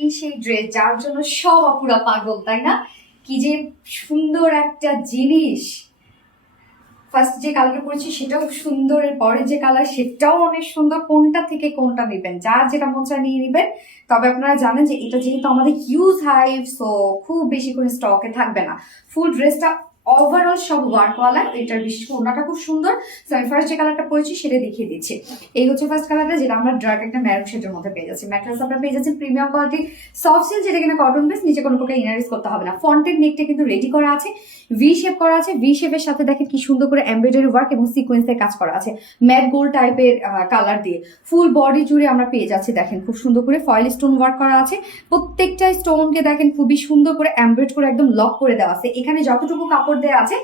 এই সেই ড্রেস যার জন্য সব আপুরা পাগল, তাই না? কি যে সুন্দর একটা জিনিস। ফার্স্ট যে কালারটা পরেছি সেটাও সুন্দর, এর পরে যে কালার সেটাও অনেক সুন্দর। কোনটা থেকে কোনটা নেবেন, যার যেটা মন চায় নিয়ে নেবেন। তবে আপনারা জানেন যে এটা যেহেতু আমাদের হিউজ হাইভ, সো খুব বেশি করে স্টকে থাকবে না। ফুল ড্রেসটা ওভারঅল সব ওয়ার্কওয়ালা, এটার বিশেষ করে ওনাটা খুব সুন্দর। তো আমি ফার্স্ট যে কালারটা পরেছি সেটা দেখিয়ে দিচ্ছি। এই হচ্ছে ফার্স্ট কালারটা, যেটা আমরা ডার্ক একটা ম্যারুন শেডের মধ্যে পেয়ে যাচ্ছি। ম্যাটেরিয়ালস আপনারা পেয়ে যাচ্ছেন প্রিমিয়াম কোয়ালিটি সফট সিল্ক, যেটা কিনা কটন বেস, নিচে কোনো প্রকার ইনারিস করতে হবে না। ফন্টের নেকটা কিন্তু রেডি করা আছে, ভি শেপ করা আছে। ভি শেপের সাথে দেখেন কি সুন্দর করে এমব্রয়ডারি ওয়ার্ক এবং সিকোয়েন্সের কাজ করা আছে ম্যাট গোল্ড টাইপের কালার দিয়ে। ফুল বডি জুড়ে আমরা পেয়ে যাচ্ছি দেখেন খুব সুন্দর করে ফয়েল স্টোন ওয়ার্ক করা আছে। প্রত্যেকটা স্টোনকে দেখেন খুবই সুন্দর করে এমব্রয়ড করে একদম লক করে দেওয়া আছে। এখানে যতটুকু কাপড় দেওয়া আছে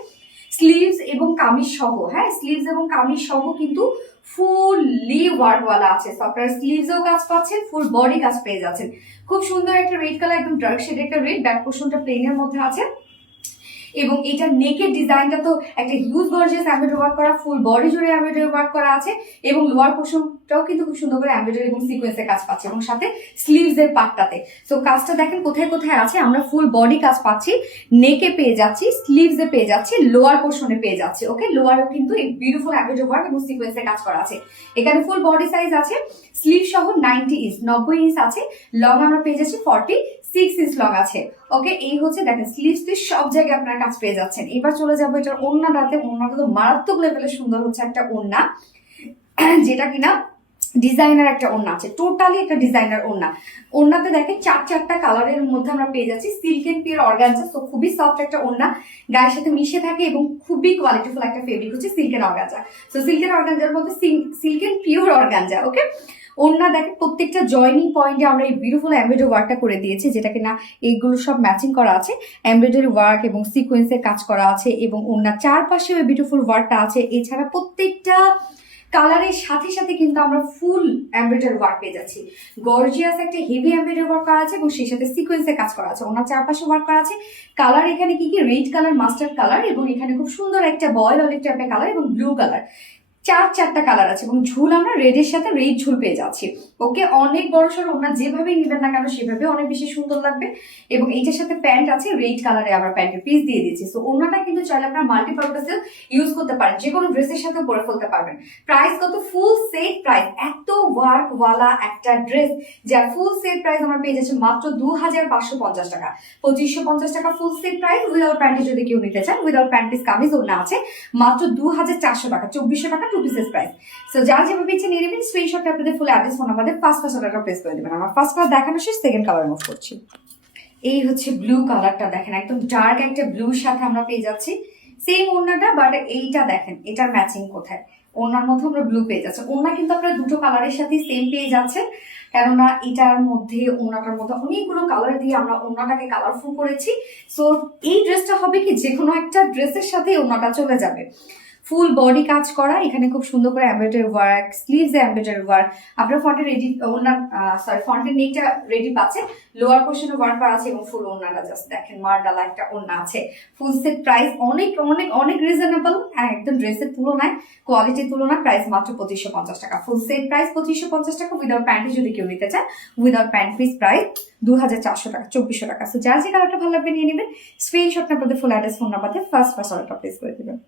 স্লিভস এবং কামিজ সহ, হ্যাঁ স্লিভস এবং কামিজ সহ কিন্তু ফুললি ওয়ার্কওয়ালা আছে। তো আপনারা স্লিভসেও কাজ পাচ্ছেন, ফুল বডি কাজ পেয়ে যাচ্ছেন। খুব সুন্দর একটা রেড কালার, একদম ডার্ক শেড একটা রেড। ব্যাক পোর্শনটা প্লেনের মধ্যে আছে এবং এটা নেকের ডিজাইনটা তো একটা হিউজ গর্জিয়াস এমব্রয়ডারি ওয়ার্ক করা, ফুল বডি জুড়ে এমব্রয়ডারি ওয়ার্ক করা আছে এবং লোয়ার পোর্শনটাও কিন্তু খুব সুন্দর করে এমব্রয়ডারি এবং সিকোয়েন্সের কাজ পাচ্ছে এবং সাথে স্লিভস এর পার্টটাতে। সো কাজটা দেখেন কোথায় কোথায় আছে। আমরা ফুল বডি কাজ পাচ্ছি, নেকে পেয়ে যাচ্ছি, স্লিভস এ পেয়ে যাচ্ছি, লোয়ার পোর্শনে পেয়ে যাচ্ছি। ওকে, লোয়ারও কিন্তু এই বিউটিফুল এমব্রয়ডারি ওয়ার্ক এবং সিকোয়েন্সের কাজ করা আছে। এখানে ফুল বডি সাইজ আছে, স্লিভ সহ 90 ইঞ্চ 90 ইঞ্চ আছে। লং আমরা পেয়ে যাচ্ছি 46 ইঞ্চ লং আছে। ওকে, এই হচ্ছে দেখেন স্লিভস দিয়ে সব জায়গায় আপনারা কাজ পেয়ে যাচ্ছেন। এবার চলে যাবো এটার ওড়নাটাতে। ওড়নাটা তো মারাত্মক লেভেলের সুন্দর হচ্ছে একটা ওড়না, যেটা কিনা ডিজাইনার একটা ওড়না আছে, টোটালি একটা ডিজাইনার ওড়না। ওড়নাতে দেখেন চারটা কালারের মধ্যে আমরা পেয়ে যাচ্ছি সিল্ক এন্ড পিওর অর্গানজা। তো খুবই সফট একটা ওড়না, গায়ের সাথে মিশে থাকে এবং খুবই কোয়ালিটিফুল একটা ফেব্রিক হচ্ছে সিল্ক এন্ড অর্গানজা। তো সিল্ক এন্ড অর্গানজার মধ্যে সিল্ক এন্ড পিওর অর্গানজা। ওকে, ওড়না দেখেন প্রত্যেকটা জয়নিং পয়েন্টে আমরা এই বিউটিফুল এমব্রয়ডারি ওয়ার্কটা করে দিয়েছি, যেটা কিনা এইগুলো সব ম্যাচিং করা আছে। এমব্রয়ডারি ওয়ার্ক এবং সিকোয়েন্সের কাজ করা আছে এবং ওড়নার চারপাশেও এই বিউটিফুল ওয়ার্কটা আছে। এছাড়া প্রত্যেকটা কালারের সাথে সাথে কিন্তু আমরা ফুল এমব্রয়ডারি ওয়ার্ক পেয়ে যাচ্ছি। গর্জিয়াস একটা হেভি এমব্রয়ডারি ওয়ার্ক করা আছে এবং সেই সাথে সিকোয়েন্সের কাজ করা আছে। ওনার চারপাশে ওয়ার্ক করা আছে। কালার এখানে কি কি, রেড কালার, মাস্টার্ড কালার এবং এখানে খুব সুন্দর একটা বয়েল অলিভ টাইপের কালার এবং ব্লু কালার। চারটা কালার আছে এবং ঝুল আমরা রেডের সাথে রেড ঝুল পেয়ে যাচ্ছি। ওকে, অনেক বড় সড় ওনা, যেভাবেই নেবেন না কেন সেভাবে অনেক বেশি সুন্দর লাগবে। এবং এইটার সাথে প্যান্ট আছে, রেড কালারে আমরা প্যান্টের পিস দিয়ে দিয়েছি। সো ওনাটা কিন্তু চাইলে আপনারা মাল্টিপারপাসে ইউজ করতে পারেন, যে কোনো ড্রেসের সাথে পরে ফেলতে পারবেন। প্রাইস কত? ফুল সেট প্রাইস, এত ওয়ার্ক ওয়ালা একটা ড্রেস যার ফুল সেট প্রাইস আমরা পেয়ে যাচ্ছি মাত্র 2550 টাকা। 2550 টাকা full set price. Without panty যদি কেউ নিতে চান, উইদাউট প্যান্টিস কামিজ ওনা আছে মাত্র 2400 টাকা, 2400 টাকা টু পিসেস প্রাইস। সো যার যেভাবে ইচ্ছে নিয়ে নেবেন। স্ক্রিনশটটা আপনাদের full address phone number first অর্ডারটা প্লেস করে দেবেন। আমার ফার্স্ট কালার দেখানো শেষ, সেকেন্ড কালার মুভ করছি। এই হচ্ছে ব্লু কালারটা, দেখেন একদম ডার্ক একটা ব্লুর সাথে আমরা পেয়ে যাচ্ছি সেম ওড়নাটা, বাট এইটা দেখেন এটার ম্যাচিং কোথায়, ওড়নার মধ্যে আমরা ব্লু পেয়ে যাচ্ছি। ওড়না কিন্তু আপনারা দুটো কালারের সাথে সেম পেয়ে যাচ্ছেন, কেননা এটার মধ্যে ওড়নাটার মধ্যে অনেকগুলো কালার দিয়ে আমরা ওড়নাটাকে কালারফুল করেছি। সো এই ড্রেসটা হবে কি, যে কোনো একটা ড্রেসের সাথে ওড়নাটা চলে যাবে। ফুল বডি কাজ করা, এখানে খুব সুন্দর করে embroidery work, sleeves embroidery work. আপনার ফ্রন্টে রেডি ওড়না, ফ্রন্টের নেকটা রেডি পাচ্ছেন, লোয়ার পোর্শনে ওয়ার্ক করা আছে এবং ফুল ওড়নাটা জাস্ট দেখেন মার্ডালা একটা ওড়না আছে। ফুল সেট প্রাইস অনেক অনেক অনেক রিজনেবল, একদম ড্রেসের তুলনায়, কোয়ালিটির তুলনায় প্রাইস মাত্র 2550 টাকা। ফুল সেট প্রাইস 2550 টাকা। উইদাউট প্যান্টি যদি কেউ নিতে চান, উইদাউট প্যান্ট পিস প্রাইস 2400 টাকা, 2400 টাকা। সো যার যে কালারটা ভালো লাগবে নিয়ে নেবেন। স্ক্রিনশট আপনাদের ফুল অ্যাড্রেস ফোন নাম্বার দিয়ে ফার্স্ট অর্ডারটা প্লেস করে দেবেন।